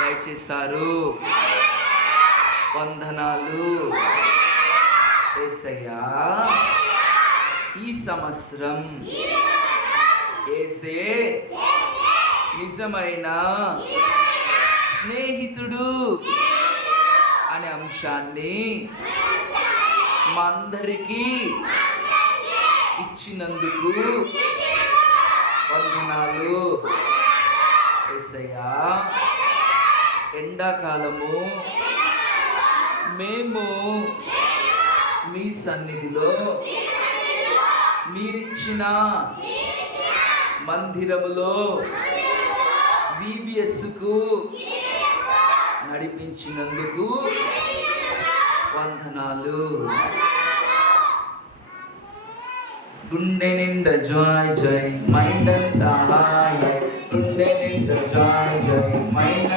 దయచేశారు. వందనాలు యేసయ్యా. ఈ సంవత్సరం యేసే నిజమైన స్నేహితుడు అనే అంశాన్ని మా అందరికీ ఇచ్చినందుకు వందనాలు యేసయ్యా. ఎండాకాలము మేము మీ సన్నిధిలో మీరిచ్చిన మందిరములో VBSకు నడిపించినందుకు వందనాలు. గుండె నిండా జాయ్ జాయ్ మైండ్ అంతా హాయ్, గుండె నిండా జాయ్ జాయ్ మైండ్